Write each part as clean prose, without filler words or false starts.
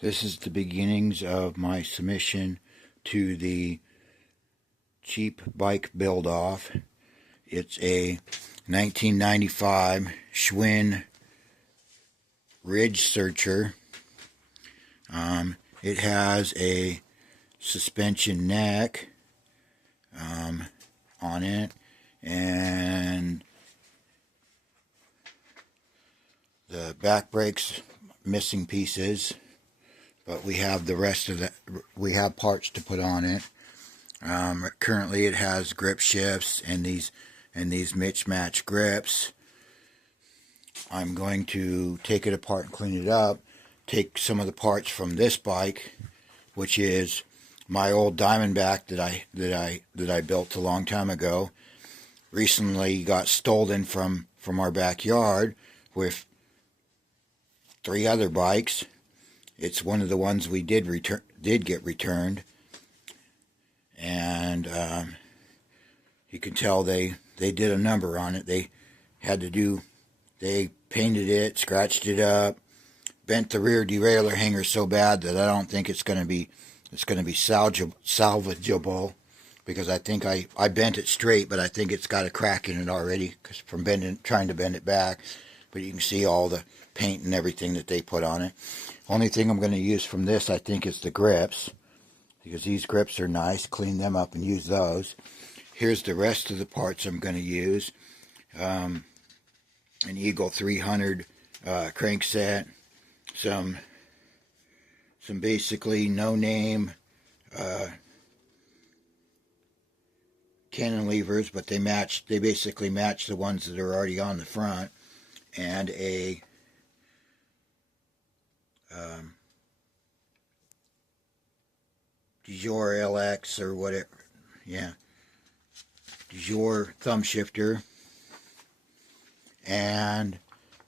This is the beginnings of my submission to the cheap bike build-off. It's a 1995 Schwinn Ridge searcher. It has a suspension neck on it, and the back brake's missing pieces, but we have the rest of the, we have parts to put on it. Currently it has grip shifts and these mismatch grips. I'm going to take it apart and clean it up, take some of the parts from this bike, which is my old Diamondback that I built a long time ago. Recently got stolen from our backyard with 3 other bikes. It's one of the ones we did get returned, and you can tell they did a number on it. They painted it, scratched it up, bent the rear derailleur hanger so bad that I don't think it's going to be salvageable, because I think I bent it straight, but I think it's got a crack in it already from trying to bend it back. But you can see all the paint and everything that they put on it. Only thing I'm going to use from this, I think, is the grips, because these grips are nice. Clean them up and use those. Here's the rest of the parts I'm going to use. An Eagle 300 crankset, some basically no-name cantilevers, but they basically match the ones that are already on the front, and a DeJour LX or whatever, yeah, DeJour thumb shifter, and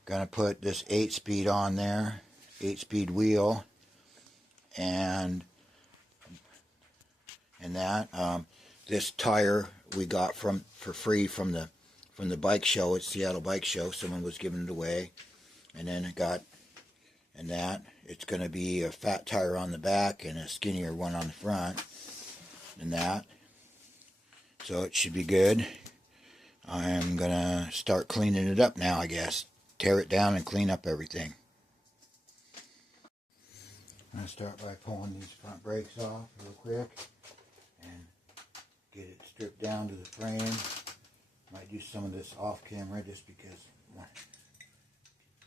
gonna put this 8-speed on there, 8-speed wheel, and that. This tire we got for free from the bike show at Seattle Bike Show. Someone was giving it away, and then it's going to be a fat tire on the back and a skinnier one on the front, and that. So it should be good. I'm going to start cleaning it up now, I guess. Tear it down and clean up everything. I'm going to start by pulling these front brakes off real quick and get it stripped down to the frame. Might do some of this off camera just because I want to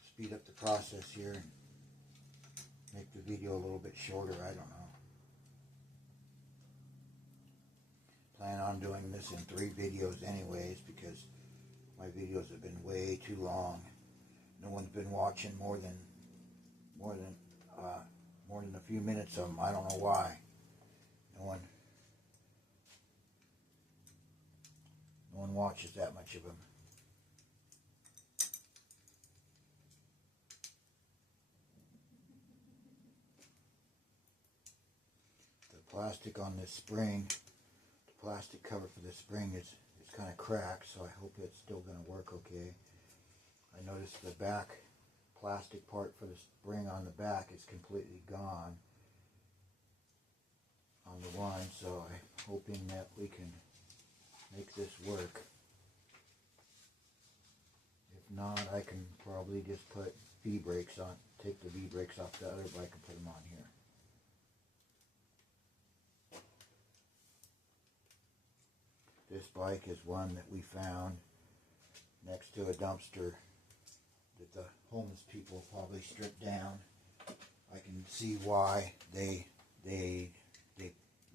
speed up the process here and make the video a little bit shorter. I don't know. Plan on doing this in 3 videos anyways, because my videos have been way too long. No one's been watching more than a few minutes of them. I don't know why. No one watches that much of them. The plastic on this spring, the plastic cover for this spring is kind of cracked, so I hope it's still going to work okay. I noticed the back plastic part for the spring on the back is completely gone on the one, so I'm hoping that we can make this work. If not, I can probably just put V-brakes on, take the V-brakes off the other bike and put them on here. This bike is one that we found next to a dumpster that the homeless people probably stripped down. I can see why they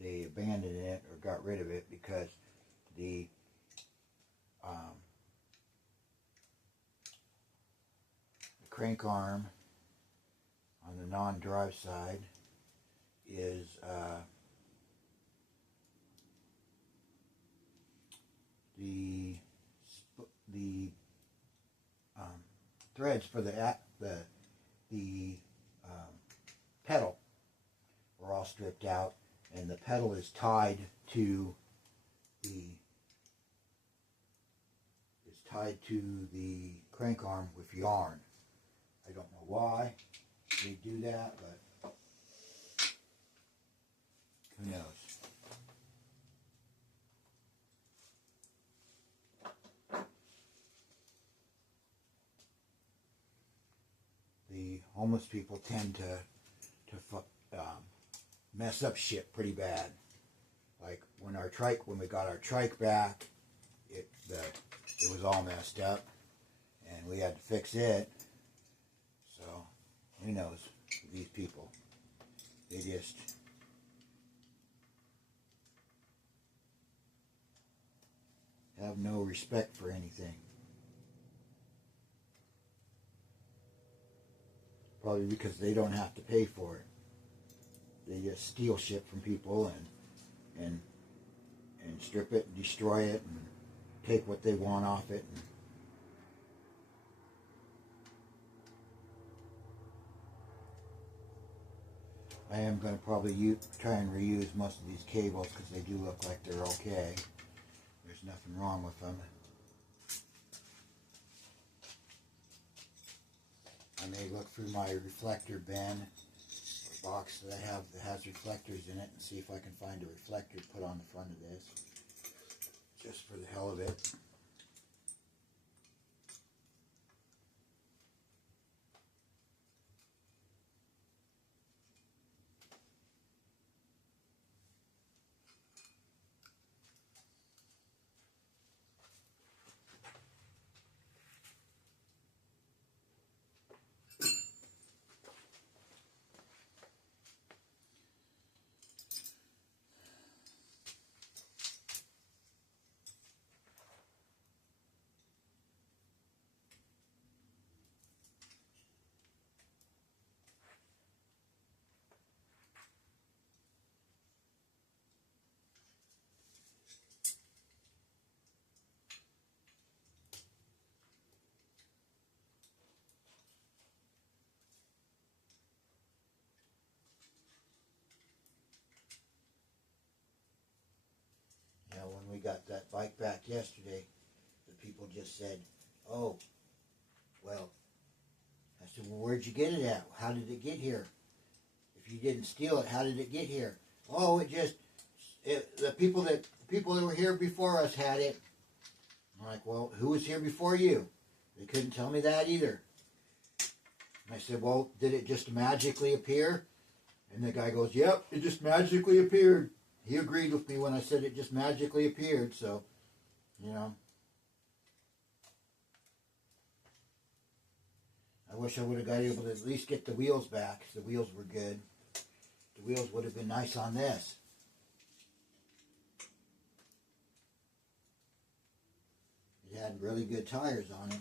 abandoned it or got rid of it, because the crank arm on the non-drive side is the threads for the pedal were all stripped out, and the pedal is tied to the crank arm with yarn. I don't know why they do that, but Who knows? The homeless people tend to mess up shit pretty bad. Like when we got our trike back, it was all messed up, and we had to fix it. So who knows? These people, they just have no respect for anything. Probably because they don't have to pay for it. They just steal shit from people and strip it and destroy it and take what they want off it. I am going to probably try and reuse most of these cables because they do look like they're okay. There's nothing wrong with them. I may look through my reflector bin or box that I have that has reflectors in it and see if I can find a reflector to put on the front of this, just for the hell of it. When we got that bike back yesterday, the people just said, "Oh, well," I said, "Well, where'd you get it at? How did it get here? If you didn't steal it, how did it get here?" "Oh, the people that were here before us had it." I'm like, "Well, who was here before you?" They couldn't tell me that either. And I said, "Well, did it just magically appear?" And the guy goes, "Yep, it just magically appeared." He agreed with me when I said it just magically appeared, so, you know. I wish I would have got able to at least get the wheels back, because the wheels were good. The wheels would have been nice on this. It had really good tires on it.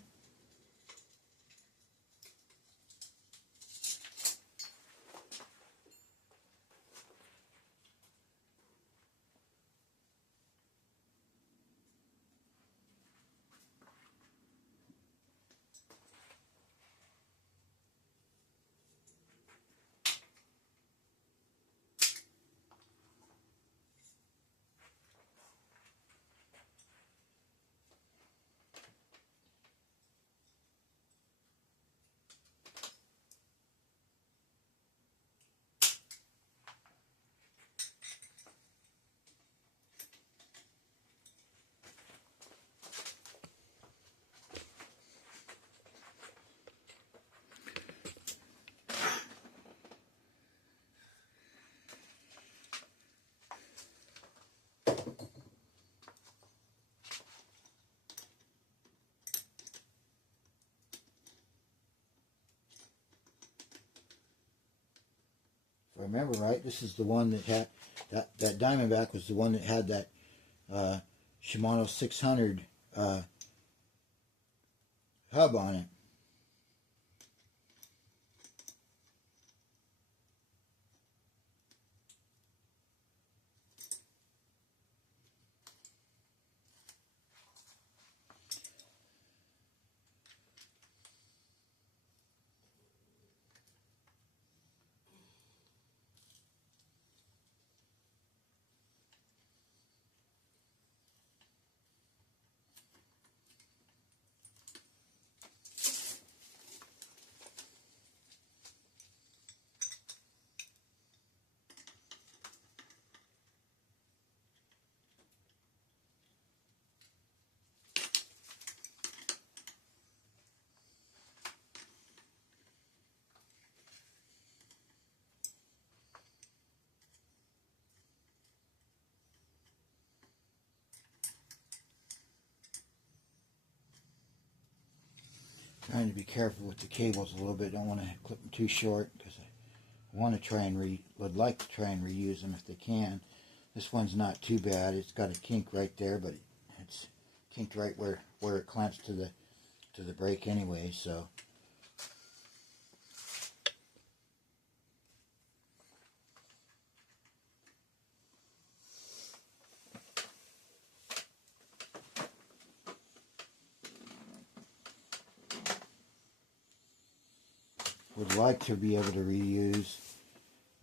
If I remember right, this is the one that had that Diamondback was the one that had that Shimano 600 hub on it. Trying to be careful with the cables a little bit. Don't want to clip them too short because I want to try and would like to try and reuse them if they can. This one's not too bad. It's got a kink right there, but it's kinked right where it clamps to the brake anyway. So would like to be able to reuse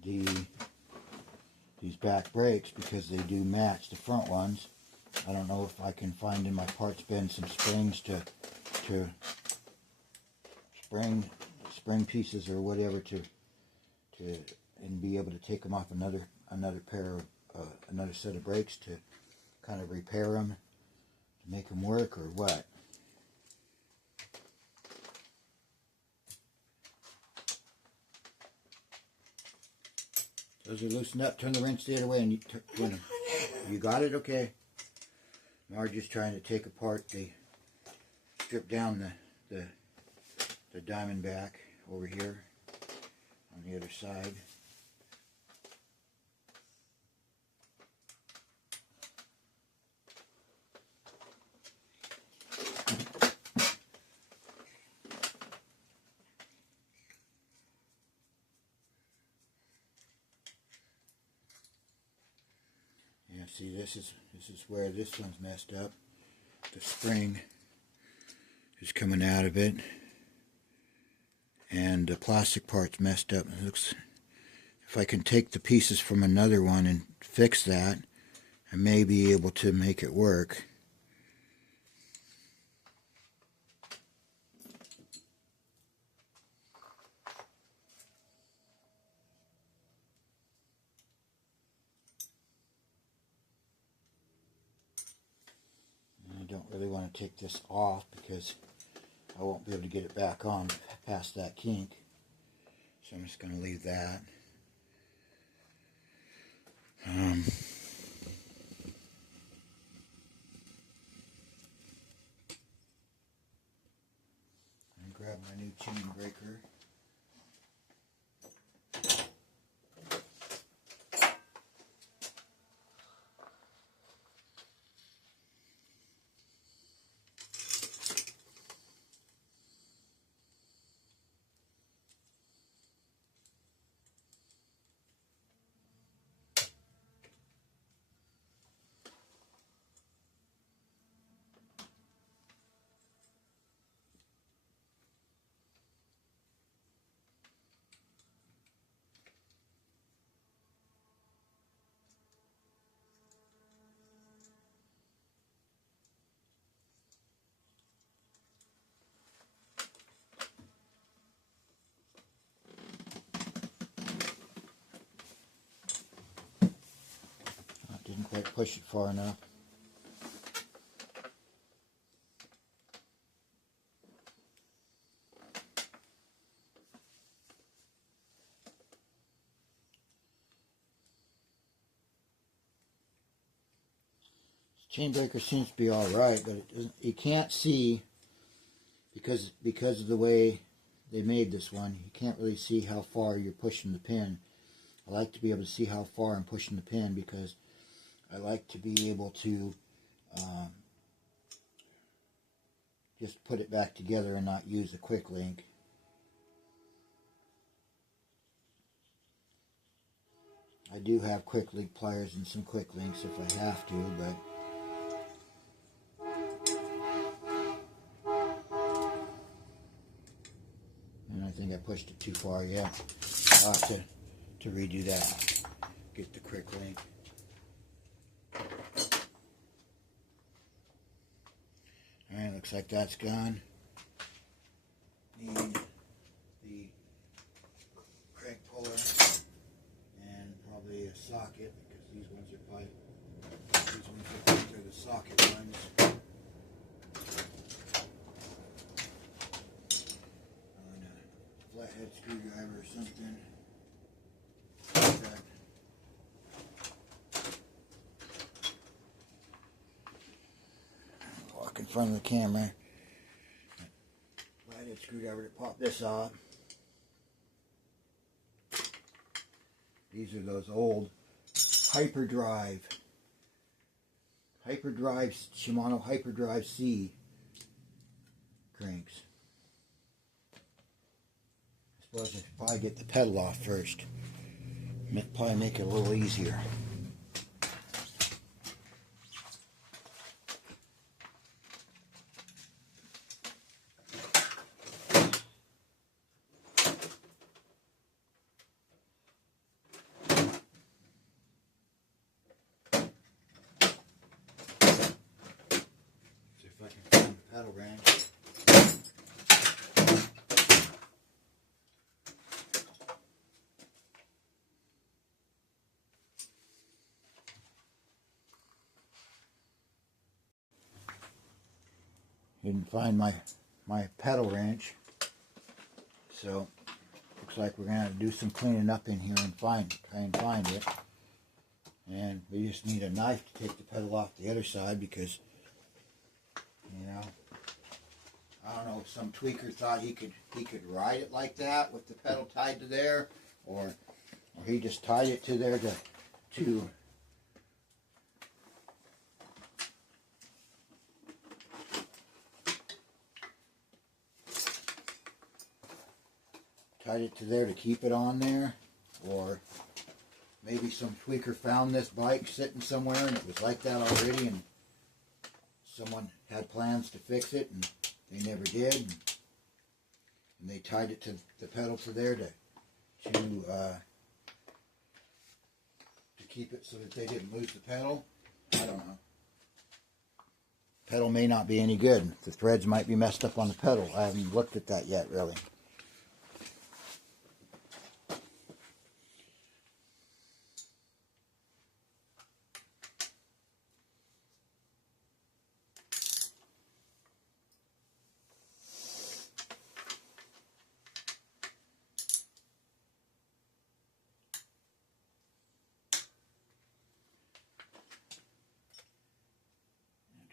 these back brakes because they do match the front ones. I don't know if I can find in my parts bin some springs to spring pieces or whatever to and be able to take them off another pair of another set of brakes to kind of repair them to make them work or what. Those are loosened up. Turn the wrench the other way and you turn them. You got it? Okay. Margie's trying to take apart strip down the Diamondback over here on the other side. Yeah, see, this is where this one's messed up. The spring is coming out of it, and the plastic part's messed up. It looks, if I can take the pieces from another one and fix that, I may be able to make it work. I don't really want to take this off because I won't be able to get it back on past that kink. So I'm just going to leave that. And grab my new chain breaker. Didn't quite push it far enough. Chain breaker seems to be all right, but it doesn't, you can't see because of the way they made this one. You can't really see how far you're pushing the pin. I like to be able to see how far I'm pushing the pin because I like to be able to just put it back together and not use a quick link. I do have quick link pliers and some quick links if I have to, but and I think I pushed it too far. Yeah, I'll have to redo that. Get the quick link. Alright, looks like that's gone. Need the crank puller and probably a socket because these ones are the socket ones. And a flathead screwdriver or something. Walk in front of the camera. Flathead screwdriver to pop this off. These are those old Hyperdrive Shimano Hyperdrive C cranks. I suppose I should probably get the pedal off first. Probably make it a little easier. See if I can find the pedal wrench. Didn't find my pedal wrench, so looks like we're gonna have to do some cleaning up in here and try and find it. And we just need a knife to take the pedal off the other side because, you know, I don't know if some tweaker thought he could ride it like that with the pedal tied to there, or he just tied it to there to tied it to there to keep it on there, or maybe some tweaker found this bike sitting somewhere and it was like that already and someone had plans to fix it and they never did, and they tied it to the pedal to there to keep it so that they didn't lose the pedal. I don't know. Pedal may not be any good. The threads might be messed up on the pedal. I haven't looked at that yet, really.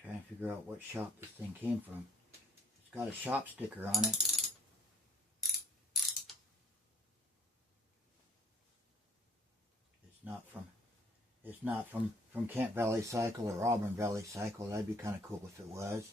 Trying to figure out what shop this thing came from. It's got a shop sticker on it. It's not from Kent Valley Cycle or Auburn Valley Cycle. That'd be kind of cool if it was.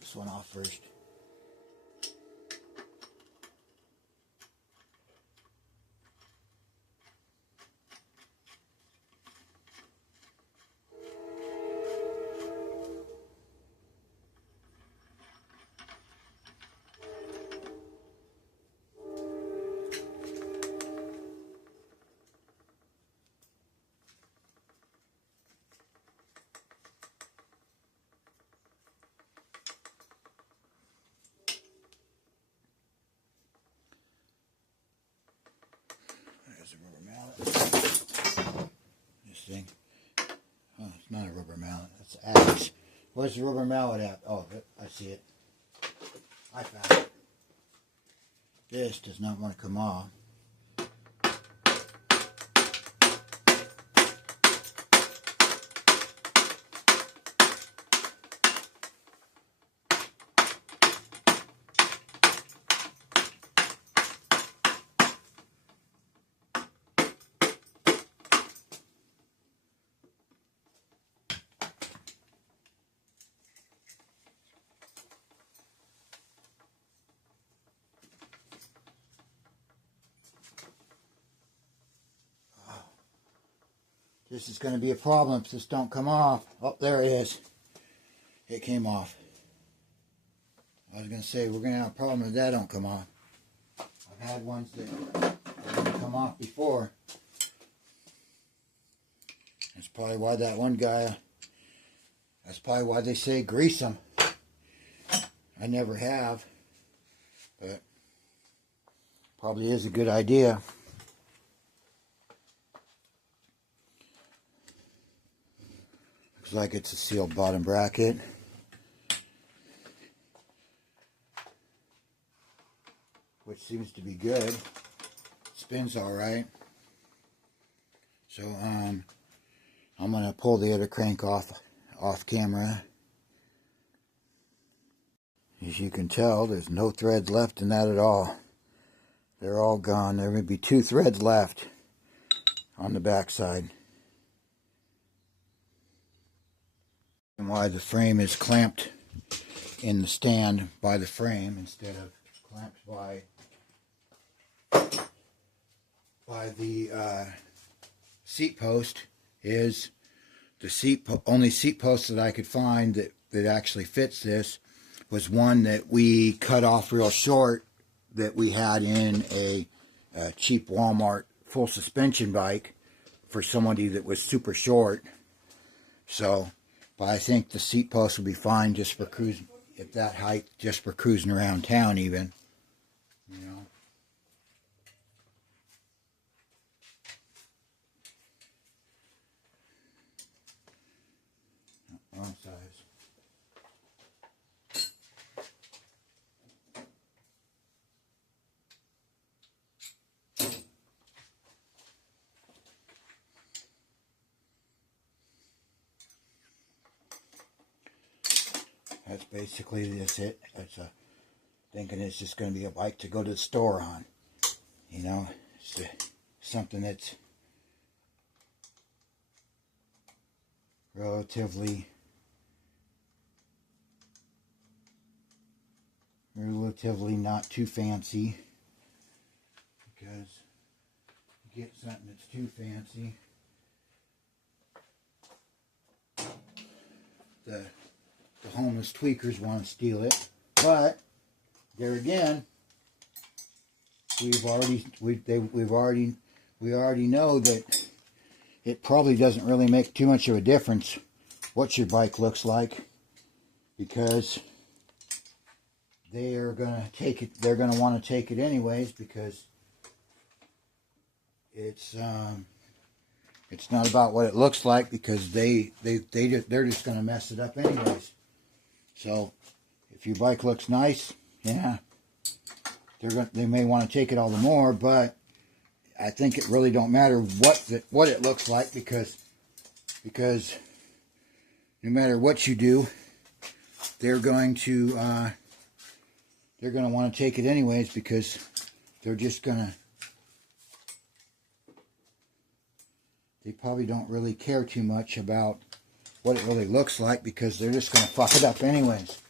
This one off first. There's a rubber mallet. This thing. Oh, it's not a rubber mallet. That's axe. Where's the rubber mallet at? Oh, I see it. I found it. This does not want to come off. This is going to be a problem if this don't come off. Oh, there it is. It came off. I was going to say, we're going to have a problem if that don't come off. I've had ones that didn't come off before. That's probably why that one guy, that's probably why they say grease them. I never have, but probably is a good idea. Looks like it's a sealed bottom bracket. Which seems to be good. Spins all right. So I'm gonna pull the other crank off camera. As you can tell, there's no threads left in that at all. They're all gone. There may be 2 threads left on the back side. And why the frame is clamped in the stand by the frame instead of clamped by the seat post is the only seat post that I could find that actually fits this was one that we cut off real short that we had in a cheap Walmart full suspension bike for somebody that was super short. So, but I think the seat post will be fine just for cruising at that height, just for cruising around town even, you know. Wrong size. That's basically this it. That's thinking it's just going to be a bike to go to the store on. You know, it's something that's relatively not too fancy, because you get something that's too fancy, the homeless tweakers want to steal it. But there again, we already know that it probably doesn't really make too much of a difference what your bike looks like, because they're going to take it. They're going to want to take it anyways, because it's not about what it looks like, because they're just going to mess it up anyways. So if your bike looks nice, yeah, they may want to take it all the more, but I think it really don't matter what it looks like, because no matter what you do, they're going to want to take it anyways, because they're just gonna. They probably don't really care too much about what it really looks like, because they're just gonna fuck it up anyways.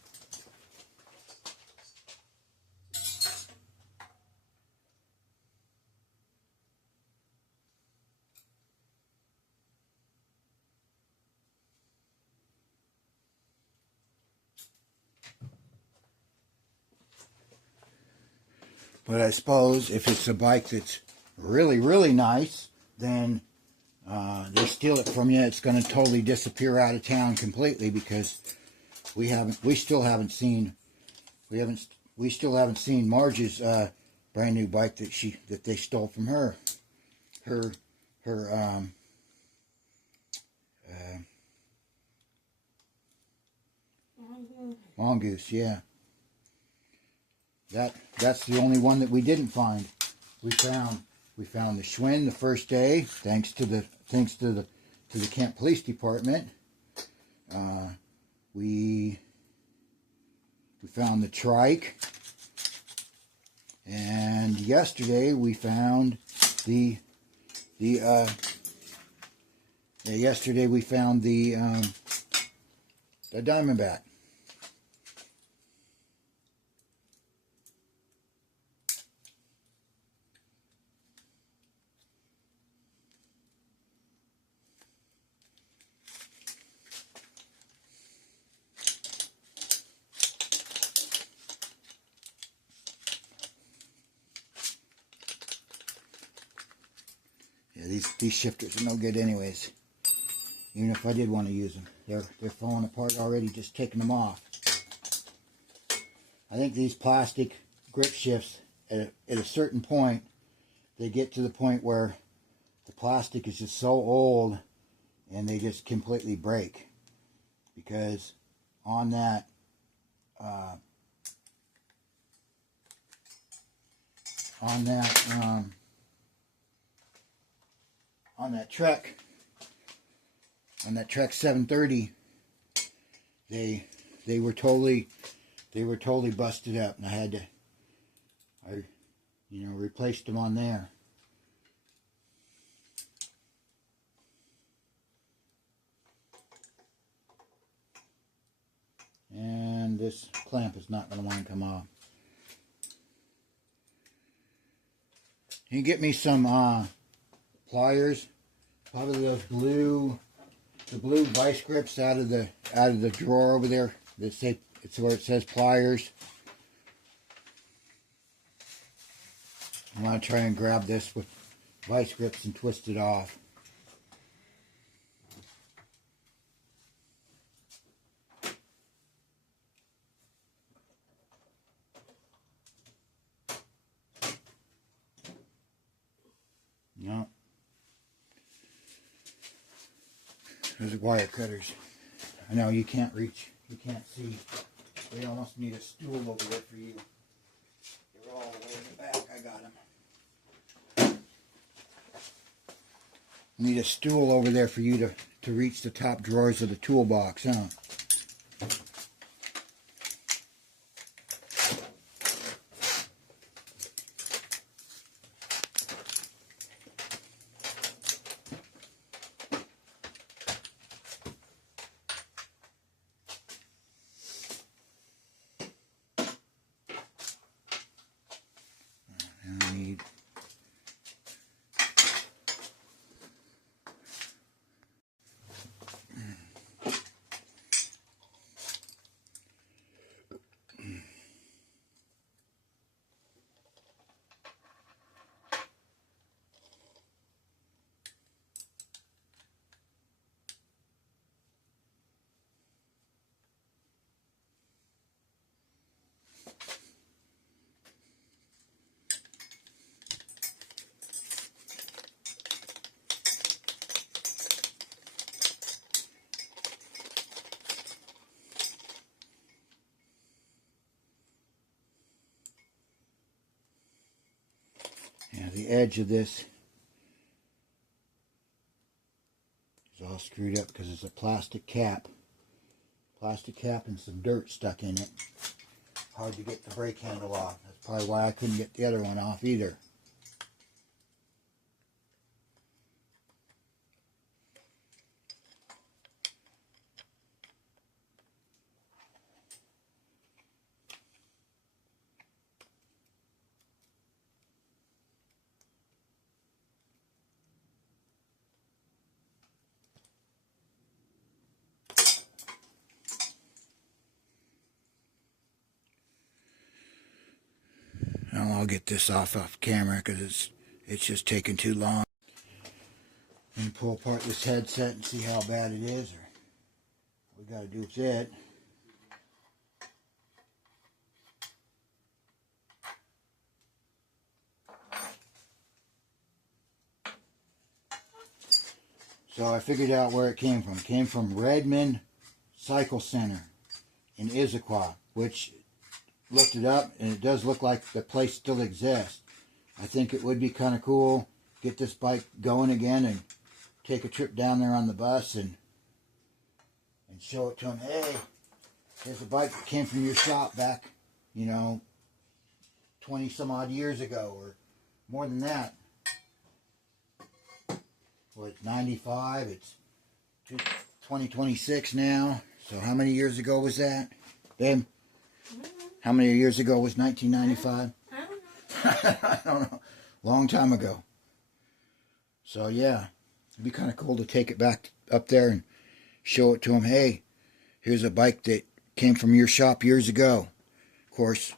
But I suppose if it's a bike that's really, really nice, then they steal it from you, it's going to totally disappear out of town completely, because we still haven't seen Marge's brand new bike that they stole from her. Her Mongoose, yeah. That's the only one that we didn't find. We found the Schwinn the first day, thanks to the Kent Police Department. We found the trike, and yesterday we found the Diamondback. Yeah, these shifters are no good anyways. Even if I did want to use them, they're falling apart already just taking them off. I think these plastic grip shifts, at a certain point, they get to the point where the plastic is just so old and they just completely break. because on that on that Trek 730, they were totally busted up, and I replaced them on there. And this clamp is not going to want to come off. Can you get me some pliers? Probably those blue vice grips out of the drawer over there. It's where it says pliers. I want to try and grab this with vice grips and twist it off. No. Those are wire cutters. I know you can't reach, you can't see. We almost need a stool over there for you. They're all the way in the back. I got them. Need a stool over there for you to reach the top drawers of the toolbox, huh? Yeah, the edge of this is all screwed up because it's a plastic cap. Plastic cap and some dirt stuck in it. Hard to get the brake handle off. That's probably why I couldn't get the other one off either. I'll get this off camera because it's just taking too long. And pull apart this headset and see how bad it is, or what we got to do with it. So I figured out where it came from. It came from Redmond Cycle Center in Issaquah, which looked it up, and it does look like the place still exists. I think it would be kind of cool, get this bike going again and take a trip down there on the bus and show it to them. Hey, here's a bike that came from your shop back, 20 some odd years ago, or more than that. Well, it's 95, it's 2026 now, so how many years ago was that, babe? How many years ago was 1995? I don't know. Long time ago. So yeah, it'd be kind of cool to take it back up there and show it to them. Hey, here's a bike that came from your shop years ago. Of course,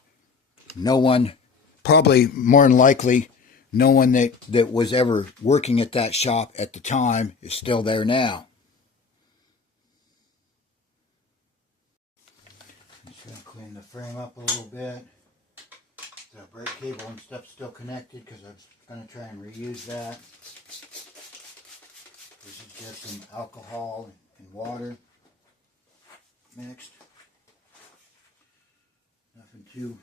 no one, probably more than likely, no one that was ever working at that shop at the time is still there now. I'm just going to clean the frame up a little bit. The brake cable and stuff's still connected because I was going to try and reuse that. This is just some alcohol and water. mixed. Nothing too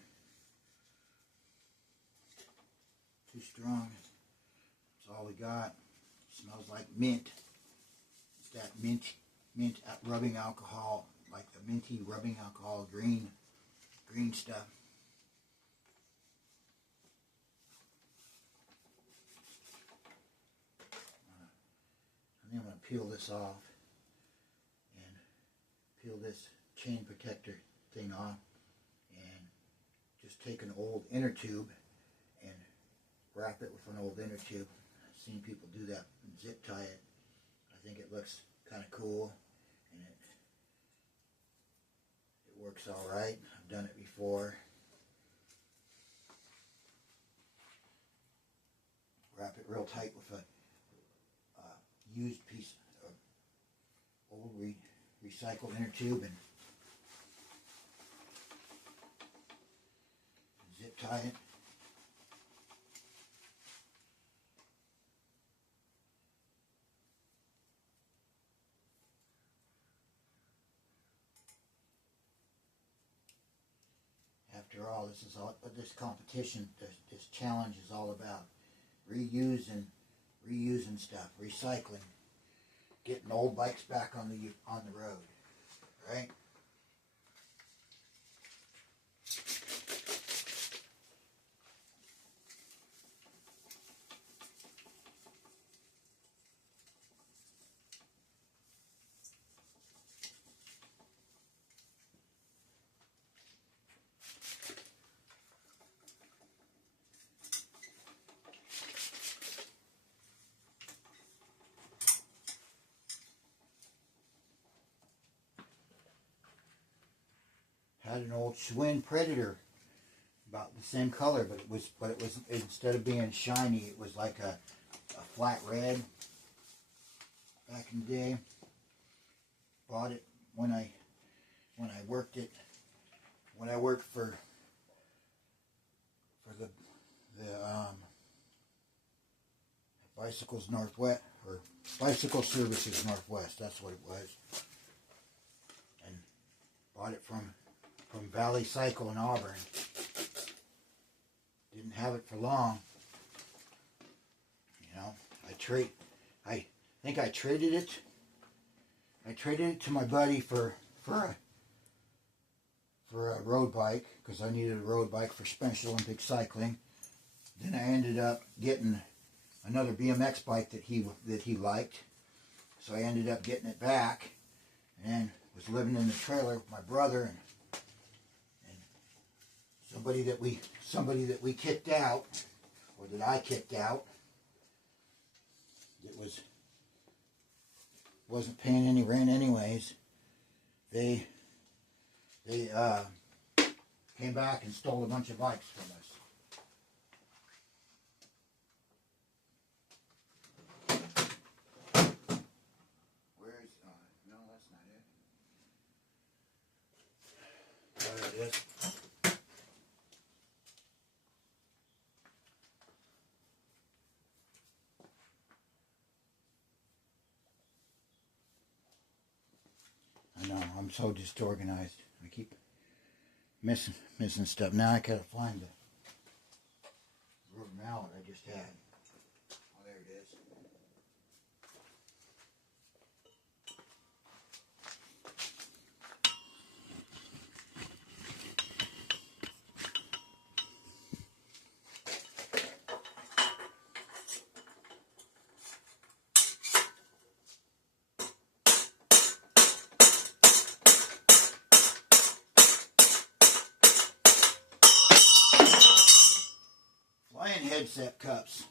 strong. That's all we got. Smells like mint. It's that mint rubbing alcohol, like the minty rubbing alcohol, green stuff. And then I'm going to peel this off and peel this chain protector thing off and just take an old inner tube and wrap it with an old inner tube. I've seen people do that and zip tie it. I think it looks kind of cool and it works all right. I've done it before. Wrap it real tight with a used piece of old recycled inner tube and zip tie it. After all, this is all what this competition, this challenge is all about. Reusing stuff, recycling, getting old bikes back on the road, right? Had an old Schwinn Predator, about the same color, but it was instead of being shiny, it was like a flat red. Back in the day, bought it when I worked for the Bicycles Northwest, or Bicycle Services Northwest. That's what it was, and bought it from Valley Cycle in Auburn. Didn't have it for long. You know, I think I traded it. I traded it to my buddy for a road bike, because I needed a road bike for Special Olympic cycling. Then I ended up getting another BMX bike that he liked. So I ended up getting it back, and was living in the trailer with my brother and somebody that we kicked out, or that I kicked out, that wasn't paying any rent anyways. They came back and stole a bunch of bikes from us. Where's no, that's not it. There it is. I know, I'm so disorganized. I keep missing stuff. Now I gotta find the rubber mallet I just had. Oh, there it is. Flying headset cups.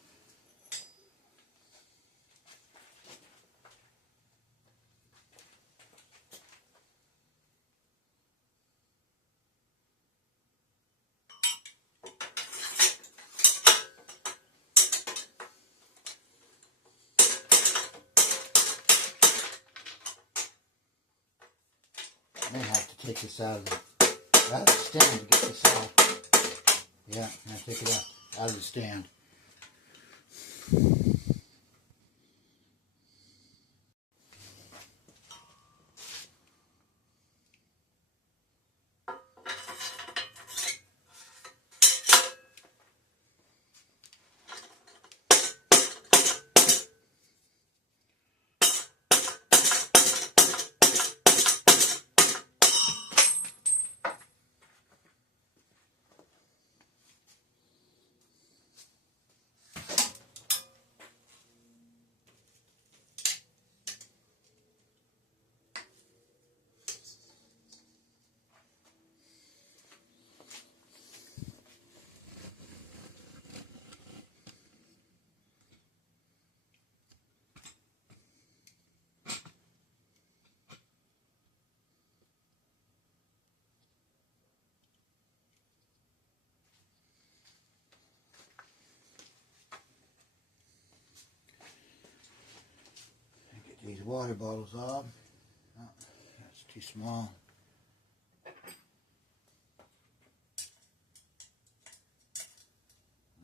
I may have to take this out of the stand to get this out. Yeah, I'm going to take it out of the stand. the water bottles off. Oh, that's too small.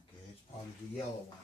Okay, it's probably the yellow one.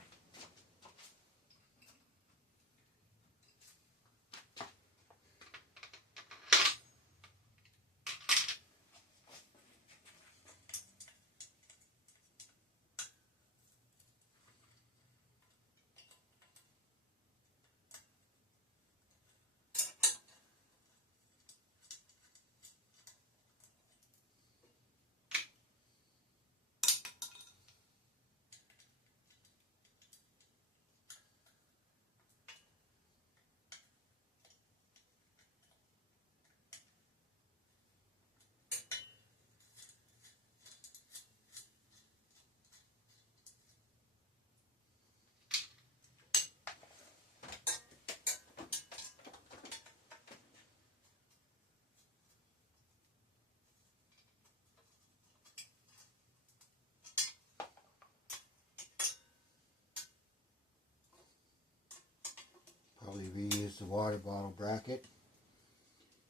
Probably reuse the water bottle bracket.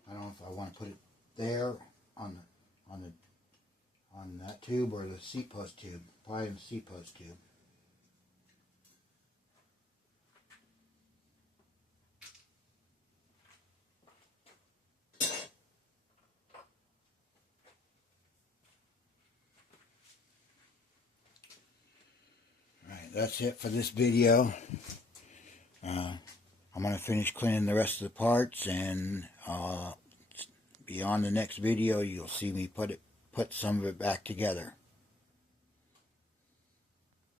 I don't know if I want to put it there on that tube or the seat post tube. Probably in the seat post tube. Alright, that's it for this video. I'm going to finish cleaning the rest of the parts, and beyond the next video you'll see me put some of it back together.